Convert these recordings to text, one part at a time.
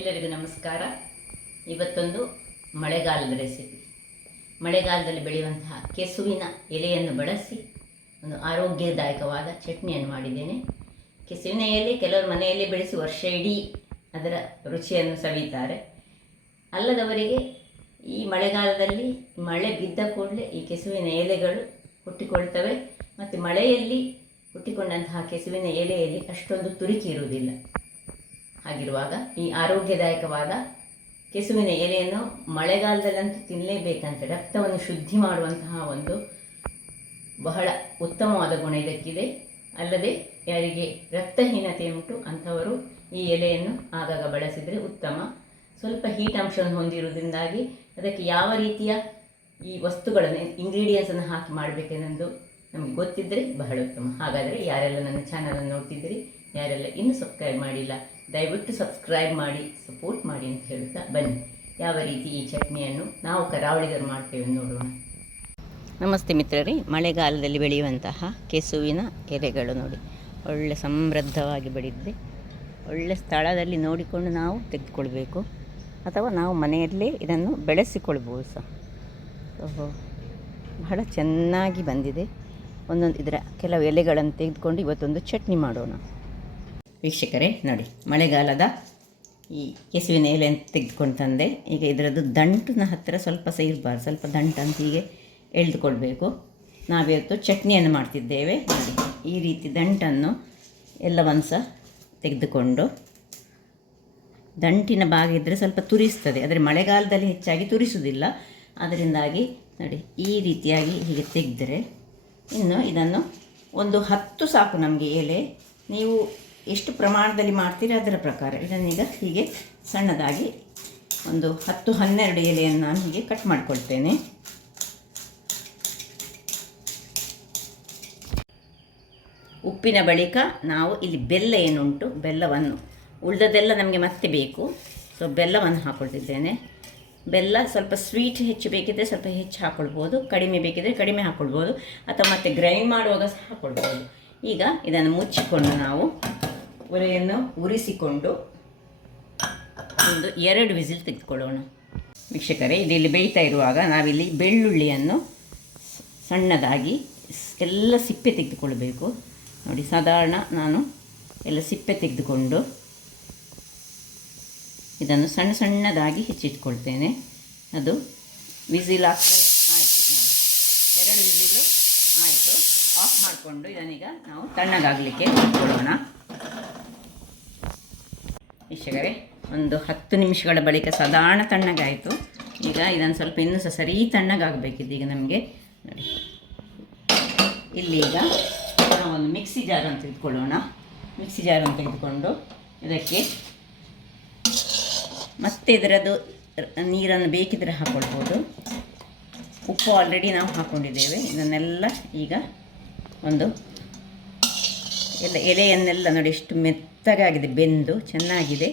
ಎಲ್ಲರಿಗೂ ನಮಸ್ಕಾರ. ಇವತ್ತೊಂದು ಮಳೆಗಾಲದ ರೆಸಿಪಿ. ಮಳೆಗಾಲದಲ್ಲಿ ಬೆಳೆಯುವಂತಹ ಕೆಸುವಿನ ಎಲೆಯನ್ನು ಬಳಸಿ ಒಂದು ಆರೋಗ್ಯದಾಯಕವಾದ ಚಟ್ನಿಯನ್ನು ಮಾಡಿದ್ದೇನೆ. ಕೆಸುವಿನ ಎಲೆ ಕೆಲವರು ಮನೆಯಲ್ಲಿ ಬೆಳೆಸಿ ವರ್ಷ ಇಡೀ ಅದರ ರುಚಿಯನ್ನು ಸವಿತಾರೆ. ಅಲ್ಲದವರಿಗೆ ಈ ಮಳೆಗಾಲದಲ್ಲಿ ಮಳೆ ಬಿದ್ದ ಕೂಡಲೇ ಈ ಕೆಸುವಿನ ಎಲೆಗಳು ಹುಟ್ಟಿಕೊಳ್ತವೆ ಮತ್ತು ಮಳೆಯಲ್ಲಿ ಹುಟ್ಟಿಕೊಂಡಂತಹ ಕೆಸುವಿನ ಎಲೆಯಲ್ಲಿ ಅಷ್ಟೊಂದು ತುರಿಕೆ ಇರುವುದಿಲ್ಲ. ಹಾಗಿರುವಾಗ ಈ ಆರೋಗ್ಯದಾಯಕವಾದ ಕೆಸುವಿನ ಎಲೆಯನ್ನು ಮಳೆಗಾಲದಲ್ಲಂತೂ ತಿನ್ನಲೇಬೇಕಂತ, ರಕ್ತವನ್ನು ಶುದ್ಧಿ ಮಾಡುವಂತಹ ಒಂದು ಬಹಳ ಉತ್ತಮವಾದ ಗುಣ ಇದಕ್ಕಿದೆ. ಅಲ್ಲದೆ ಯಾರಿಗೆ ರಕ್ತಹೀನತೆ ಉಂಟು ಅಂಥವರು ಈ ಎಲೆಯನ್ನು ಆಗಾಗ ಬಳಸಿದರೆ ಉತ್ತಮ. ಸ್ವಲ್ಪ ಹೀಟ್ ಅಂಶವನ್ನು ಹೊಂದಿರುವುದರಿಂದಾಗಿ ಅದಕ್ಕೆ ಯಾವ ರೀತಿಯ ಈ ವಸ್ತುಗಳನ್ನು ಇಂಗ್ರೀಡಿಯೆಂಟ್ಸನ್ನು ಹಾಕಿ ಮಾಡಬೇಕೆಂದು ನಮಗೆ ಗೊತ್ತಿದ್ದರೆ ಬಹಳ ಉತ್ತಮ. ಹಾಗಾದರೆ ಯಾರೆಲ್ಲ ನನ್ನ ಚಾನಲನ್ನು ನೋಡ್ತಿದ್ದೀರಿ, ಯಾರೆಲ್ಲ ಇನ್ನೂ ಸಬ್ಸ್ಕ್ರೈಬ್ ಮಾಡಿಲ್ಲ, ದಯವಿಟ್ಟು ಸಬ್ಸ್ಕ್ರೈಬ್ ಮಾಡಿ ಸಪೋರ್ಟ್ ಮಾಡಿ ಅಂತ ಹೇಳ್ತಾ ಬನ್ನಿ ಯಾವ ರೀತಿ ಈ ಚಟ್ನಿಯನ್ನು ನಾವು ಕರಾವಳಿಗರು ಮಾಡ್ತೇವೆ ನೋಡೋಣ. ನಮಸ್ತೆ ಮಿತ್ರರೇ, ಮಳೆಗಾಲದಲ್ಲಿ ಬೆಳೆಯುವಂತಹ ಕೆಸುವಿನ ಎಲೆಗಳು ನೋಡಿ ಒಳ್ಳೆ ಸಮೃದ್ಧವಾಗಿ ಬೆಳೆದಿದೆ. ಒಳ್ಳೆ ಸ್ಥಳದಲ್ಲಿ ನೋಡಿಕೊಂಡು ನಾವು ತೆಗೆದುಕೊಳ್ಬೇಕು, ಅಥವಾ ನಾವು ಮನೆಯಲ್ಲೇ ಇದನ್ನು ಬೆಳೆಸಿಕೊಳ್ಬೋದು ಸಹ. ಬಹಳ ಚೆನ್ನಾಗಿ ಬಂದಿದೆ. ಒಂದೊಂದು ಇದರ ಕೆಲವು ಎಲೆಗಳನ್ನು ತೆಗೆದುಕೊಂಡು ಇವತ್ತೊಂದು ಚಟ್ನಿ ಮಾಡೋಣ. ವೀಕ್ಷಕರೇ ನೋಡಿ, ಮಳೆಗಾಲದ ಈ ಕೆಸುವಿನ ಎಲೆಯನ್ನು ತೆಗೆದುಕೊಂಡು ತಂದೆ. ಈಗ ಇದರದ್ದು ದಂಟಿನ ಹತ್ತಿರ ಸ್ವಲ್ಪ ಸಹ ಇರಬಾರ್ದು, ಸ್ವಲ್ಪ ದಂಟಂತ ಹೀಗೆ ಎಳೆದುಕೊಳ್ಬೇಕು. ನಾವಿವತ್ತು ಚಟ್ನಿಯನ್ನು ಮಾಡ್ತಿದ್ದೇವೆ ನೋಡಿ. ಈ ರೀತಿ ದಂಟನ್ನು ಎಲ್ಲವನ್ನು ಸಹ ತೆಗೆದುಕೊಂಡು, ದಂಟಿನ ಭಾಗ ಇದ್ದರೆ ಸ್ವಲ್ಪ ತುರಿಸ್ತದೆ, ಆದರೆ ಮಳೆಗಾಲದಲ್ಲಿ ಹೆಚ್ಚಾಗಿ ತುರಿಸುವುದಿಲ್ಲ. ಅದರಿಂದಾಗಿ ನೋಡಿ ಈ ರೀತಿಯಾಗಿ ಹೀಗೆ ತೆಗೆದರೆ, ಇನ್ನು ಇದನ್ನು ಒಂದು 10 ಸಾಕು ನಮಗೆ ಎಲೆ. ನೀವು ಎಷ್ಟು ಪ್ರಮಾಣದಲ್ಲಿ ಮಾಡ್ತೀರಿ ಅದರ ಪ್ರಕಾರ ಇದನ್ನೀಗ ಹೀಗೆ ಸಣ್ಣದಾಗಿ ಒಂದು 10-12 ಎಲೆಯನ್ನು ನಾನು ಹೀಗೆ ಕಟ್ ಮಾಡಿಕೊಳ್ತೇನೆ. ಉಪ್ಪಿನ ಬಳಿಕ ನಾವು ಇಲ್ಲಿ ಬೆಲ್ಲ ಏನುಂಟು, ಬೆಲ್ಲವನ್ನು ಉಳಿದದೆಲ್ಲ ನಮಗೆ ಮತ್ತೆ ಬೇಕು. ಸೊ ಬೆಲ್ಲವನ್ನು ಹಾಕ್ಕೊಳ್ತಿದ್ದೇನೆ. ಬೆಲ್ಲ ಸ್ವಲ್ಪ ಸ್ವೀಟ್ ಹೆಚ್ಚು ಬೇಕಿದ್ದರೆ ಸ್ವಲ್ಪ ಹೆಚ್ಚು ಹಾಕ್ಕೊಳ್ಬೋದು, ಕಡಿಮೆ ಬೇಕಿದ್ದರೆ ಕಡಿಮೆ ಹಾಕ್ಕೊಳ್ಬೋದು, ಅಥವಾ ಮತ್ತೆ ಗ್ರೈಂಡ್ ಮಾಡುವಾಗ ಸಹ ಹಾಕ್ಕೊಳ್ಬೋದು. ಈಗ ಇದನ್ನು ಮುಚ್ಚಿಕೊಂಡು ನಾವು ಒಲೆಯನ್ನು ಉರಿಸಿಕೊಂಡು ಒಂದು 2 ವಿಸಿಲ್ ತೆಗೆದುಕೊಳ್ಳೋಣ. ವೀಕ್ಷಕರೇ, ಇಲ್ಲಿ ಬೇಯ್ತಾ ಇರುವಾಗ ನಾವಿಲ್ಲಿ ಬೆಳ್ಳುಳ್ಳಿಯನ್ನು ಸಣ್ಣದಾಗಿ ಎಲ್ಲ ಸಿಪ್ಪೆ ತೆಗೆದುಕೊಳ್ಬೇಕು ನೋಡಿ. ಸಾಧಾರಣ ನಾನು ಎಲ್ಲ ಸಿಪ್ಪೆ ತೆಗೆದುಕೊಂಡು ಇದನ್ನು ಸಣ್ಣ ಸಣ್ಣದಾಗಿ ಹೆಚ್ಚಿಟ್ಕೊಳ್ತೇನೆ. ಅದು ವಿಸಿಲ್ ಆಗ್ತಾ ಆಯಿತು ನೋಡಿ, 2 ವಿಸಿಲು ಆಯಿತು. ಆಫ್ ಮಾಡಿಕೊಂಡು ಇದನ್ನೀಗ ನಾವು ತಣ್ಣಗಾಗಲಿಕ್ಕೆ ಇಟ್ಕೊಳ್ಳೋಣ. ವೀಕ್ಷಕರೇ, ಒಂದು 10 ನಿಮಿಷಗಳ ಬಳಿಕ ಸಾಧಾರಣ ತಣ್ಣಗಾಯಿತು. ಈಗ ಇದನ್ನು ಸ್ವಲ್ಪ ಇನ್ನೂ ಸಹ ಸರಿ ತಣ್ಣಗಾಗಬೇಕಿದ್ದು ಈಗ ನಮಗೆ ನೋಡಿ. ಇಲ್ಲಿ ಈಗ ನಾವೊಂದು ಮಿಕ್ಸಿ ಜಾರನ್ನು ತೆಗೆದುಕೊಳ್ಳೋಣ. ಮಿಕ್ಸಿ ಜಾರನ್ನು ತೆಗೆದುಕೊಂಡು ಇದಕ್ಕೆ ಮತ್ತೆ ಇದರದ್ದು ನೀರನ್ನು ಬೇಕಿದ್ದರೆ ಹಾಕ್ಕೊಳ್ಬೋದು. ಉಪ್ಪು ಆಲ್ರೆಡಿ ನಾವು ಹಾಕ್ಕೊಂಡಿದ್ದೇವೆ. ಇದನ್ನೆಲ್ಲ ಈಗ ಒಂದು ಎಲ್ಲ ಎಲೆಯನ್ನೆಲ್ಲ ನೋಡಿ ಎಷ್ಟು ಮೆತ್ತಗಾಗಿದೆ, ಬೆಂದು ಚೆನ್ನಾಗಿದೆ.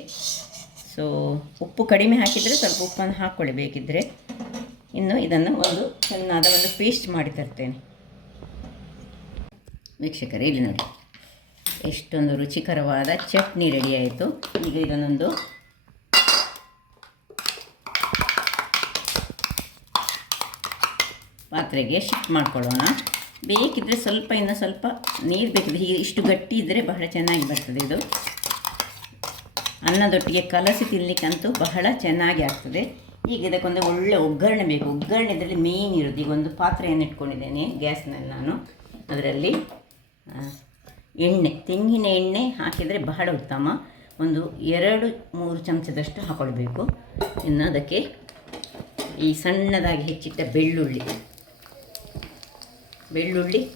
ಸೊ ಉಪ್ಪು ಕಡಿಮೆ ಹಾಕಿದರೆ ಸ್ವಲ್ಪ ಉಪ್ಪನ್ನು ಹಾಕ್ಕೊಳ್ಳಿ ಬೇಕಿದ್ದರೆ. ಇನ್ನು ಇದನ್ನು ಒಂದು ಚೆನ್ನಾದ ಒಂದು ಪೇಸ್ಟ್ ಮಾಡಿ ತರ್ತೇನೆ. ವೀಕ್ಷಕರೇ, ಇಲ್ಲಿ ನೋಡಿ ಎಷ್ಟೊಂದು ರುಚಿಕರವಾದ ಚಟ್ನಿ ರೆಡಿ ಆಯಿತು. ಈಗ ಇದನ್ನೊಂದು ಪಾತ್ರೆಗೆ ಶಿಫ್ಟ್ ಮಾಡ್ಕೊಳ್ಳೋಣ. ಬೇಕಿದ್ದರೆ ಸ್ವಲ್ಪ ಇನ್ನು ಸ್ವಲ್ಪ ನೀರು ಬೇಕಿದ್ರೆ, ಹೀಗೆ ಇಷ್ಟು ಗಟ್ಟಿ ಇದ್ದರೆ ಬಹಳ ಚೆನ್ನಾಗಿ ಬರ್ತದೆ. ಇದು ಅನ್ನದೊಟ್ಟಿಗೆ ಕಲಸಿ ತಿನ್ನಲಿಕ್ಕಂತೂ ಬಹಳ ಚೆನ್ನಾಗಿ ಆಗ್ತದೆ. ಈಗ ಇದಕ್ಕೊಂದು ಒಳ್ಳೆ ಒಗ್ಗರಣೆ ಬೇಕು. ಒಗ್ಗರಣೆ ಇದರಲ್ಲಿ ಮೇನ್ ಇರೋದು. ಈಗ ಒಂದು ಪಾತ್ರೆಯನ್ನು ಇಟ್ಕೊಂಡಿದ್ದೇನೆ ಗ್ಯಾಸ್ನಲ್ಲಿ ನಾನು. ಅದರಲ್ಲಿ ಎಣ್ಣೆ, ತೆಂಗಿನ ಎಣ್ಣೆ ಹಾಕಿದರೆ ಬಹಳ ಉತ್ತಮ. ಒಂದು 2-3 ಚಮಚದಷ್ಟು ಹಾಕ್ಕೊಳ್ಬೇಕು. ಇನ್ನು ಅದಕ್ಕೆ ಈ ಸಣ್ಣದಾಗಿ ಹೆಚ್ಚಿಟ್ಟ ಬೆಳ್ಳುಳ್ಳಿ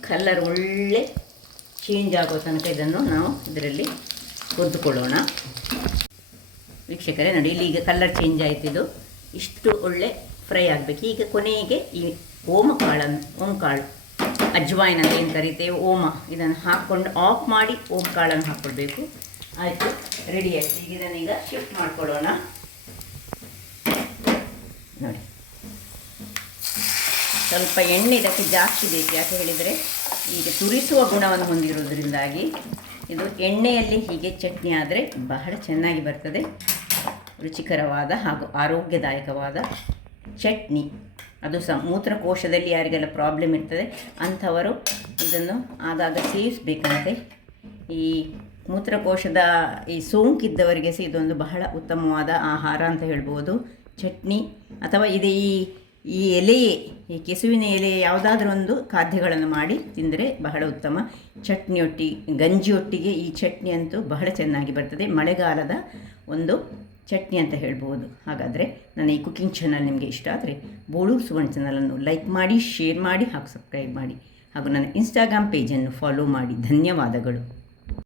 ಕಲರ್ ಒಳ್ಳೆ ಚೇಂಜ್ ಆಗೋ ತನಕ ಇದನ್ನು ನಾವು ಇದರಲ್ಲಿ ಹುರಿದುಕೊಳ್ಳೋಣ. ವೀಕ್ಷಕರೇ ನೋಡಿ, ಇಲ್ಲಿ ಈಗ ಕಲರ್ ಚೇಂಜ್ ಆಯಿತು. ಇದು ಇಷ್ಟು ಒಳ್ಳೆ ಫ್ರೈ ಆಗಬೇಕು. ಈಗ ಕೊನೆಗೆ ಈ ಓಂಕಾಳು ಅಜ್ವಾಯಿನ್ ಅಂತ ಏನು ಕರಿತೇವೆ, ಓಮ, ಇದನ್ನು ಹಾಕ್ಕೊಂಡು ಆಫ್ ಮಾಡಿ ಕಾಳನ್ನು ಹಾಕ್ಕೊಳ್ಬೇಕು. ಆಯಿತು, ರೆಡಿ ಆಯಿತು. ಈಗ ಇದನ್ನೀಗ ಶಿಫ್ಟ್ ಮಾಡ್ಕೊಳ್ಳೋಣ ನೋಡಿ. ಸ್ವಲ್ಪ ಎಣ್ಣೆ ಇದಕ್ಕೆ ಜಾಸ್ತಿ ಬೇಕು. ಯಾಕೆ ಹೇಳಿದರೆ ಈಗ ತುರಿಸುವ ಗುಣವನ್ನು ಹೊಂದಿರುವುದರಿಂದಾಗಿ ಇದು ಎಣ್ಣೆಯಲ್ಲಿ ಹೀಗೆ ಚಟ್ನಿ ಆದರೆ ಬಹಳ ಚೆನ್ನಾಗಿ ಬರ್ತದೆ. ರುಚಿಕರವಾದ ಹಾಗೂ ಆರೋಗ್ಯದಾಯಕವಾದ ಚಟ್ನಿ. ಅದು ಮೂತ್ರಕೋಶದಲ್ಲಿ ಯಾರಿಗೆಲ್ಲ ಪ್ರಾಬ್ಲಮ್ ಇರ್ತದೆ ಅಂಥವರು ಇದನ್ನು ಆಗಾಗ ಸೇವಿಸಬೇಕಂತೆ. ಈ ಮೂತ್ರಕೋಶದ ಈ ಸೋಂಕಿದ್ದವರಿಗೆ ಸಹ ಇದೊಂದು ಬಹಳ ಉತ್ತಮವಾದ ಆಹಾರ ಅಂತ ಹೇಳ್ಬೋದು. ಚಟ್ನಿ ಅಥವಾ ಇದು ಈ ಎಲೆಯೇ, ಈ ಕೆಸುವಿನ ಎಲೆ ಯಾವುದಾದ್ರೂ ಒಂದು ಖಾದ್ಯಗಳನ್ನು ಮಾಡಿ ತಿಂದರೆ ಬಹಳ ಉತ್ತಮ. ಗಂಜಿಯೊಟ್ಟಿಗೆ ಈ ಚಟ್ನಿ ಅಂತೂ ಬಹಳ ಚೆನ್ನಾಗಿ ಬರ್ತದೆ. ಮಳೆಗಾಲದ ಒಂದು ಚಟ್ನಿ ಅಂತ ಹೇಳ್ಬೋದು. ಹಾಗಾದರೆ ನನ್ನ ಈ ಕುಕಿಂಗ್ ಚಾನಲ್ ನಿಮಗೆ ಇಷ್ಟ ಆದರೆ ಬೋಳೂರು ಸುವರ್ಣ ಚಾನಲನ್ನು ಲೈಕ್ ಮಾಡಿ, ಶೇರ್ ಮಾಡಿ ಹಾಗೂ ಸಬ್ಸ್ಕ್ರೈಬ್ ಮಾಡಿ ಹಾಗೂ ನನ್ನ ಇನ್ಸ್ಟಾಗ್ರಾಮ್ ಪೇಜನ್ನು ಫಾಲೋ ಮಾಡಿ. ಧನ್ಯವಾದಗಳು.